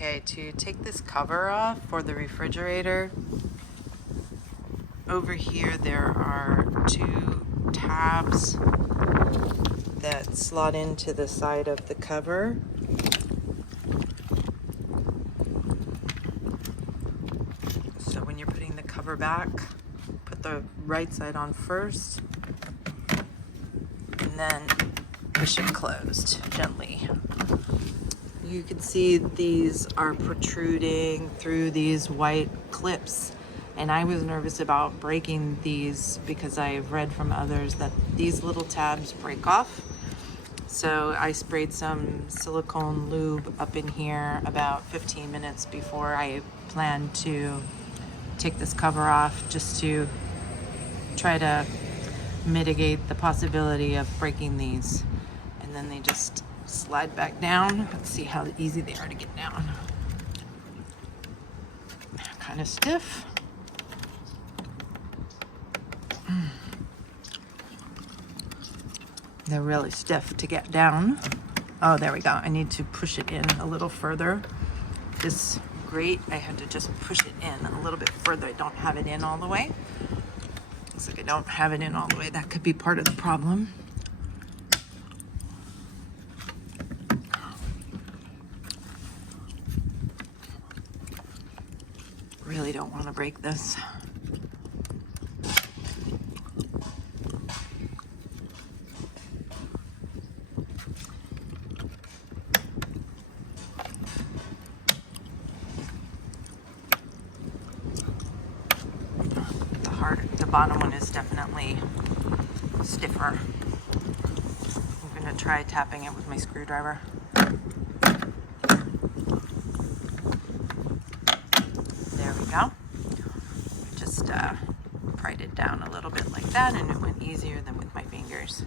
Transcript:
Okay, to take this cover off for the refrigerator, over here there are two tabs that slot into the side of the cover. So when you're putting the cover back, put the right side on first, and then push it closed gently. You can see these are protruding through these white clips, and I was nervous about breaking these because I've read from others that these little tabs break off. So I sprayed some silicone lube up in here about 15 minutes before I planned to take this cover off, just to try to mitigate the possibility of breaking these. And then they just slide back down. Let's see how easy they are to get down. They're kind of stiff. They're really stiff to get down. Oh, there we go. I need to push it in a little further. This grate, I had to just push it in a little bit further. I don't have it in all the way. Looks like I don't have it in all the way. That could be part of the problem. Really don't want to break this. The bottom one is definitely stiffer. I'm gonna try tapping it with my screwdriver. There we go. Just pried it down a little bit like that, and it went easier than with my fingers.